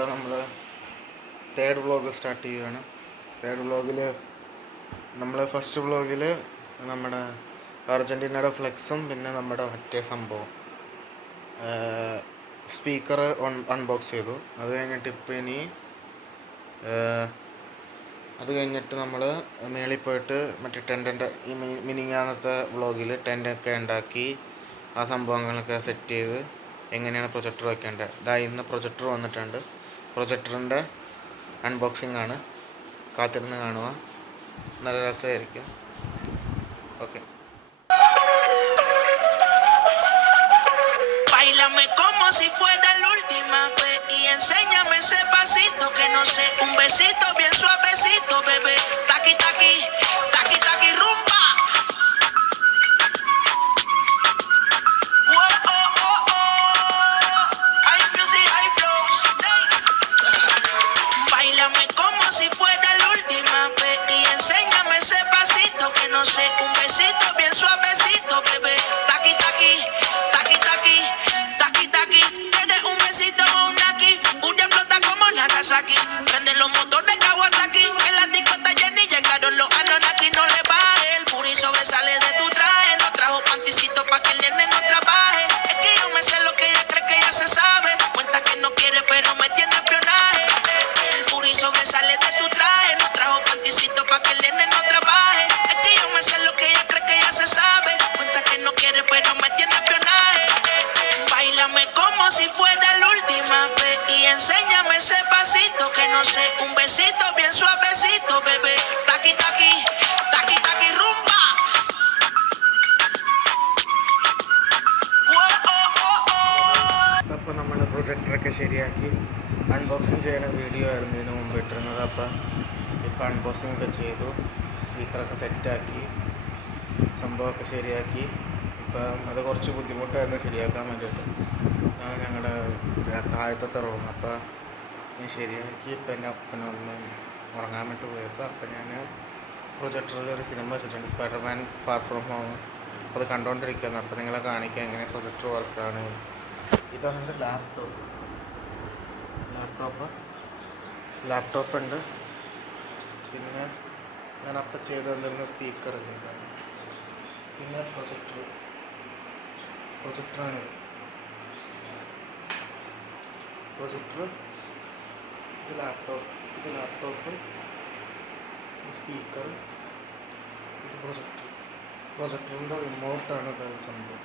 അപ്പോൾ നമ്മൾ third vlog start ചെയ്യുകയാണ്. തേർഡ് വ്ളോഗിൽ ഫസ്റ്റ് വ്ളോഗിൽ നമ്മുടെ അർജൻറ്റീനയുടെ ഫ്ലെക്സും പിന്നെ നമ്മുടെ മറ്റേ സംഭവം സ്പീക്കർ അൺബോക്സ് ചെയ്തു. അത് കഴിഞ്ഞിട്ട് ഇപ്പോൾ ഇനി അത് കഴിഞ്ഞിട്ട് നമ്മൾ മേളിൽ പോയിട്ട് മറ്റേ ടെൻറ്റിൻ്റെ ഈ മിനിങ്ങാന്നത്തെ വ്ളോഗിൽ ടെൻറ്റൊക്കെ ഉണ്ടാക്കി ആ സംഭവങ്ങളൊക്കെ സെറ്റ് ചെയ്ത് എങ്ങനെയാണ് പ്രൊജക്ടർ വയ്ക്കേണ്ടത്. ഇന്ന് പ്രൊജക്ടർ വന്നിട്ടുണ്ട്. പ്രൊജക്ടറിൻ്റെ അൺബോക്സിംഗ് ആണ്. കാത്തിരുന്ന് കാണുക, നല്ല രസമായിരിക്കും. Okay. Báilame como si fuera la última vez y enséñame ese pasito que no sé, un besito bien suavecito, bebé. Taqui taqui, taqui taqui rumba. Whoa, oh, oh, oh. Hay music, hay flows. Báilame como si fuera la última vez y enséñame ese pasito que no sé, un besito bien suavecito, bebé. Taqui taqui, taqui taqui. Nagasaki, prende los motores Kawasaki. En la discota Jenny llegaron los Anunnaki. No le baje, el puri sobresale de tu traje. No trajo panticito pa' que el nene no trabaje. Es que yo me sé lo que ella cree que ya se sabe. Cuenta que no quiere pero me tiene espionaje. El puri sobresale de tu traje. No trajo panticito pa' que el nene no trabaje. Es que yo me sé lo que ella cree que ya se sabe. Cuenta que no quiere pero me tiene espionaje. Báilame como si fuera la última vez y enséñame ese pasito que no sé, un besito bien suavecito, bebé. Taqui taqui, taqui taqui rumba. അപ്പോൾ നമ്മൾ പ്രൊജക്ടറൊക്കെ ശരിയാക്കി unboxing ചെയ്യുന്ന video ആയിരുന്നു ഇതിന് മുമ്പ് ഇട്ടിരുന്നത്. ഇപ്പോൾ unboxing ഒക്കെ ചെയ്തു, സ്പീക്കറൊക്കെ സെറ്റാക്കി, സംഭവമൊക്കെ ശരിയാക്കി. ഇപ്പം അത് കുറച്ച് ബുദ്ധിമുട്ടായിരുന്നു ശരിയാക്കാൻ വേണ്ടിയിട്ട്. അതാണ് ഞങ്ങളുടെ താഴത്തെ റൂം. അപ്പോൾ ഞാൻ ശരിയാക്കി. ഇപ്പം എൻ്റെ അപ്പനൊന്ന് ഉറങ്ങാൻ വേണ്ടി പോയപ്പോൾ അപ്പം ഞാൻ പ്രൊജക്ടറിൽ ഒരു സിനിമ വെച്ചിട്ടുണ്ട്, സ്പൈഡർമാൻ ഫാർ ഫ്രം ഹോം. അപ്പോൾ അത് കണ്ടുകൊണ്ടിരിക്കുകയാണ്. അപ്പോൾ നിങ്ങളെ കാണിക്കാം എങ്ങനെ പ്രൊജക്ടർ വർക്കാണ്. ഇതാണ് എൻ്റെ ലാപ്ടോപ്പ് ഉണ്ട്. പിന്നെ ഞാൻ അപ്പം ചെയ്ത് തന്നിരുന്ന സ്പീക്കറില്ല, ഇതാണ്. പിന്നെ പ്രൊജക്ടറാണ്. പ്രൊജക്ടർ, ഇത് ലാപ്ടോപ്പ്, ഇത് സ്പീക്കർ, ഇത് പ്രൊജക്ടറിൻ്റെ റിമോട്ടാണ്. ഇത് സംഭവം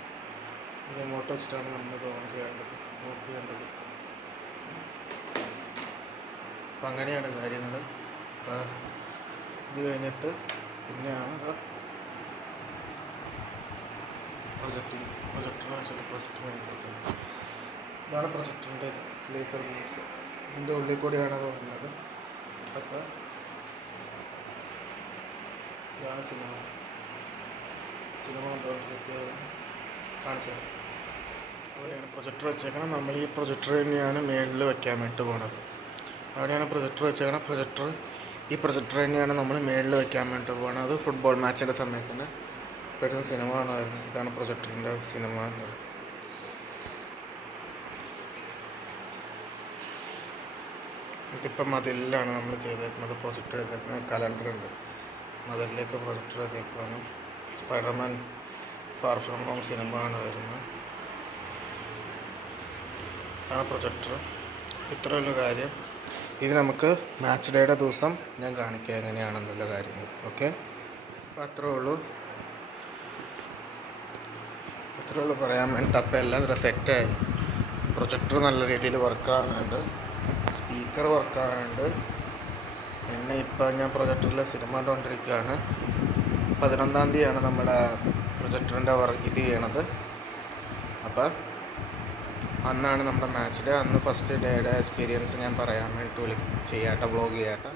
റിമോട്ട് വെച്ചിട്ടാണ് നമ്മളിത് ഓൺ ചെയ്യേണ്ടത്, ഓഫ് ചെയ്യേണ്ടത്. അപ്പം അങ്ങനെയാണ് കാര്യങ്ങൾ. അപ്പോൾ ഇത് കഴിഞ്ഞിട്ട് പിന്നെയാണ് പ്രൊജക്ടർ വെച്ചിട്ട് പ്രൊജക്ടർ കഴിഞ്ഞിട്ട് ഇതാണ് പ്രൊജക്ടറിൻ്റെ ലേസർ ബോക്സ്. ഇതിൻ്റെ ഉള്ളിൽ കൂടിയാണത് വന്നത്. അപ്പോൾ ഇതാണ് സിനിമ കണ്ടുകൊണ്ടിരിക്കുകയായിരുന്നു. കാണിച്ചു തരാം. അവിടെയാണ് പ്രൊജക്ടർ വെച്ചേക്കണം. നമ്മൾ ഈ പ്രൊജക്ടർ തന്നെയാണ് മേളിൽ വയ്ക്കാൻ വേണ്ടി പോണത്. അവിടെയാണ് പ്രൊജക്ടർ വെച്ചേക്കണം. ഈ പ്രൊജക്ടർ തന്നെയാണ് നമ്മൾ മേളിൽ വയ്ക്കാൻ വേണ്ടി പോകുന്നത്. അത് ഫുട്ബോൾ മാച്ചിൻ്റെ സമയത്തിന് പെട്ടെന്ന് സിനിമ കാണുമായിരുന്നു. ഇതാണ് പ്രൊജക്ടറിൻ്റെ സിനിമ എന്നത്. ഇതിപ്പം മതിലാണ് നമ്മൾ ചെയ്തേക്കുന്നത്. പ്രൊജക്ടർ ചെയ്തേക്കുന്നത് കലണ്ടറുണ്ട്, മതിലേക്ക് പ്രൊജക്ടർ ചെയ്തേക്കുവാണ്. Spiderman far from home cinema ആണ് വരുന്നത്. അതാണ് പ്രൊജക്ടർ. ഇത്രയുള്ള കാര്യം. ഇത് നമുക്ക് മാച്ച് ഡേയുടെ ദിവസം ഞാൻ കാണിക്കാം എങ്ങനെയാണെന്നുള്ള കാര്യങ്ങൾ. ഓക്കെ, അപ്പോൾ അത്രേ ഉള്ളൂ പറയാൻ വേണ്ടി. അപ്പം എല്ലാം സെറ്റായി. പ്രൊജക്ടർ നല്ല രീതിയിൽ വർക്കാകുന്നുണ്ട്, സ്പീക്കർ വർക്കാകുന്നുണ്ട്. പിന്നെ ഇപ്പം ഞാൻ പ്രൊജക്ടറിൽ സിനിമ കണ്ടുകൊണ്ടിരിക്കുകയാണ്. 11-ാം തീയതിയാണ് നമ്മുടെ പ്രൊജക്ടറിൻ്റെ വർക്ക് ഇത് ചെയ്യണത്. അപ്പം അന്നാണ് നമ്മുടെ മാച്ച് ഡേ. അന്ന് ഫസ്റ്റ് ഡേയുടെ എക്സ്പീരിയൻസ് ഞാൻ പറയാൻ വേണ്ടി ചെയ്യാട്ടെ, vlog ചെയ്യാട്ടെ.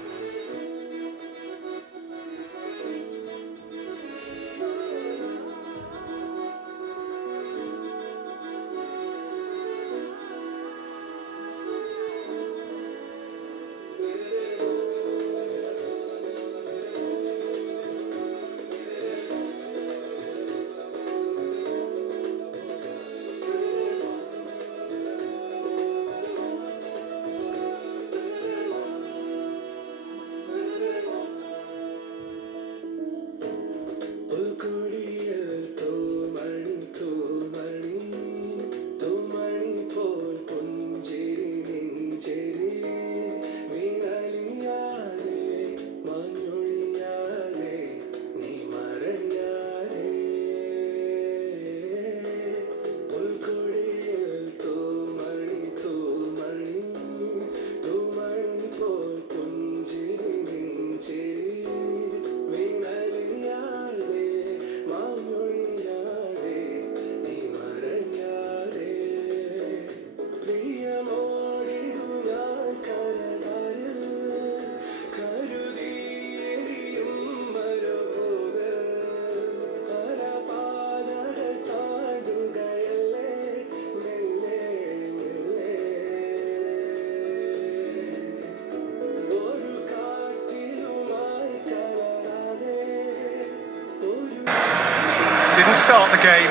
didn't start the game,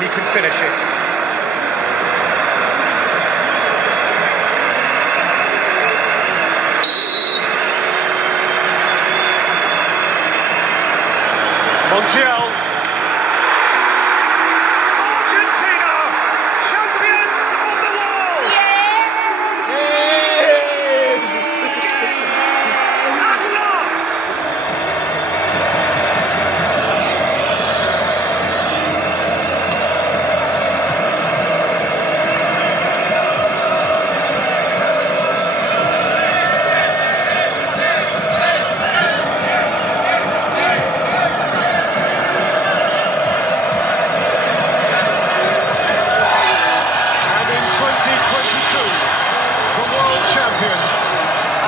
he can finish it. Montiel. Argentina, champions of the world. At last. And in 2022, the world champions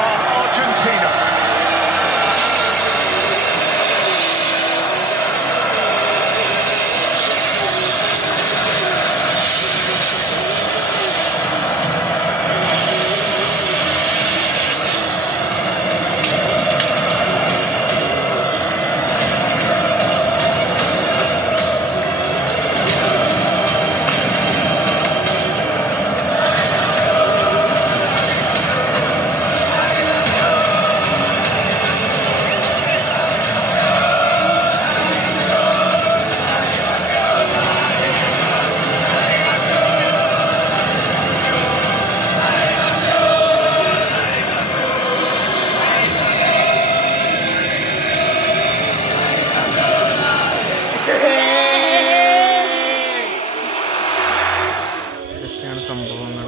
are Argentina. ഇതൊക്കെയാണ് സംഭവങ്ങൾ.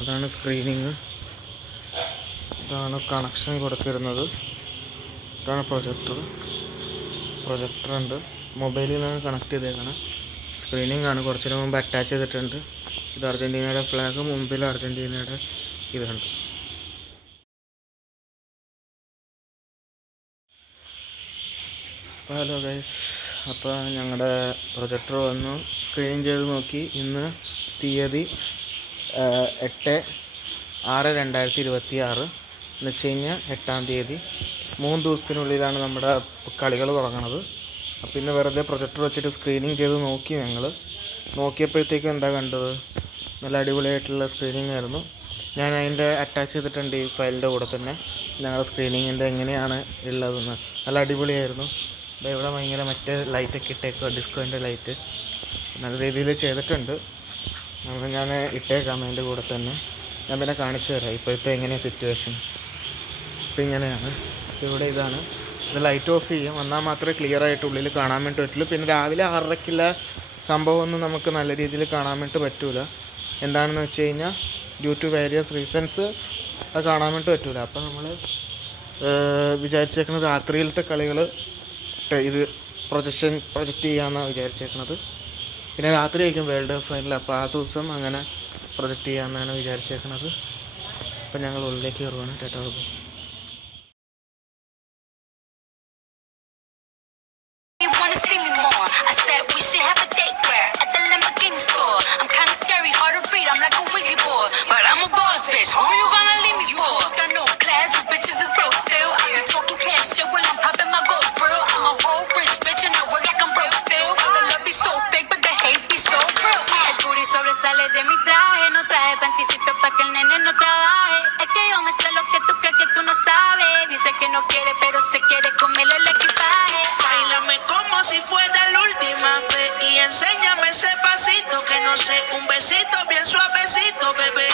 അതാണ് സ്ക്രീനിങ്, ഇതാണ് കണക്ഷൻ കൊടുത്തിരുന്നത്, ഇതാണ് പ്രൊജക്ടർ ഉണ്ട്, മൊബൈലിൽ നിന്നാണ് കണക്ട് ചെയ്തേക്കണം. സ്ക്രീനിങ് ആണ് കുറച്ചിന് മുമ്പ് അറ്റാച്ച് ചെയ്തിട്ടുണ്ട്. ഇത് അർജൻറ്റീനയുടെ ഫ്ലാഗ്, മുമ്പിൽ അർജൻറ്റീനയുടെ ഇതുണ്ട്. ഹലോ ഗൈസ്, അപ്പോൾ ഞങ്ങളുടെ പ്രൊജക്ടർ വന്നു, സ്ക്രീൻ ചെയ്ത് നോക്കി. ഇന്ന് തീയതി 8/6/2026 എന്ന് വെച്ച് കഴിഞ്ഞാൽ 8-ാം തീയതി. 3 ദിവസത്തിനുള്ളിലാണ് നമ്മുടെ കളികൾ തുടങ്ങുന്നത്. അപ്പോൾ ഇന്ന് വെറുതെ പ്രൊജക്ടർ വെച്ചിട്ട് സ്ക്രീനിങ് ചെയ്ത് നോക്കി. ഞങ്ങൾ നോക്കിയപ്പോഴത്തേക്കും എന്താ കണ്ടത്, നല്ല അടിപൊളിയായിട്ടുള്ള സ്ക്രീനിങ് ആയിരുന്നു. ഞാൻ അതിൻ്റെ അറ്റാച്ച് ചെയ്തിട്ടുണ്ട് ഈ ഫയലിൻ്റെ കൂടെ തന്നെ ഞങ്ങളുടെ സ്ക്രീനിങ്ങിൻ്റെ എങ്ങനെയാണ് ഉള്ളതെന്ന്. നല്ല അടിപൊളിയായിരുന്നു. ഇവിടെ ഭയങ്കര മറ്റേ ലൈറ്റൊക്കെ ഇട്ടേക്കുക, ഡിസ്കോൻ്റെ ലൈറ്റ് നല്ല രീതിയിൽ ചെയ്തിട്ടുണ്ട്. ഞാൻ ഇട്ടേക്കാം അതിൻ്റെ കൂടെ തന്നെ. ഞാൻ പിന്നെ കാണിച്ചു തരാം ഇപ്പോഴത്തെ എങ്ങനെയാണ് സിറ്റുവേഷൻ. ഇപ്പം ഇങ്ങനെയാണ്. ഇവിടെ ഇതാണ്, ഇത് ലൈറ്റ് ഓഫ് ചെയ്യും, എന്നാൽ മാത്രമേ ക്ലിയർ ആയിട്ട് ഉള്ളിൽ കാണാൻ വേണ്ടി പറ്റുള്ളൂ. പിന്നെ രാവിലെ 6:30-ക്കുള്ള സംഭവമൊന്നും നമുക്ക് നല്ല രീതിയിൽ കാണാൻ വേണ്ടി പറ്റൂല. എന്താണെന്ന് വെച്ച് കഴിഞ്ഞാൽ ഡ്യൂ ടു വേരിയസ് റീസൺസ് അത് കാണാൻ വേണ്ടി പറ്റൂല. അപ്പോൾ നമ്മൾ വിചാരിച്ചേക്കുന്നത് രാത്രിയിലത്തെ കളികൾ ഇത് പ്രൊജക്റ്റ് ചെയ്യാമെന്നാണ് വിചാരിച്ചേക്കുന്നത്. പിന്നെ രാത്രി ആയിരിക്കും വേൾഡ് കപ്പ് ഫൈനൽ, അപ്പോൾ ആ ദിവസം അങ്ങനെ പ്രൊജക്റ്റ് ചെയ്യാമെന്നാണ് വിചാരിച്ചേക്കുന്നത്. അപ്പം ഞങ്ങൾ ഉള്ളിലേക്ക് കയറുവാണ്. Tata. You wanna see me more? I said we should have a date where at the Lamborghini store. I'm kinda scary, hard to read, I'm like a Ouija board, but I'm a boss bitch. Who you gonna leave me for? Got no class, you bitches is broke still. I be talking cash shit while I'm popping my gold grill. I'm a whole rich bitch and I work like I'm broke still. The love be so fake, but the hate be so real. El booty sobresale de mi traje, no traje panticito pa' que el nene no trabaje. Es que yo me sé lo que tú crees que tú no sabes. Dice que no quiere, pero se quiere comerle el equipaje. Báilame como si fuera la última vez y enséñame ese pasito que no sé, un besito bien suavecito, bebé.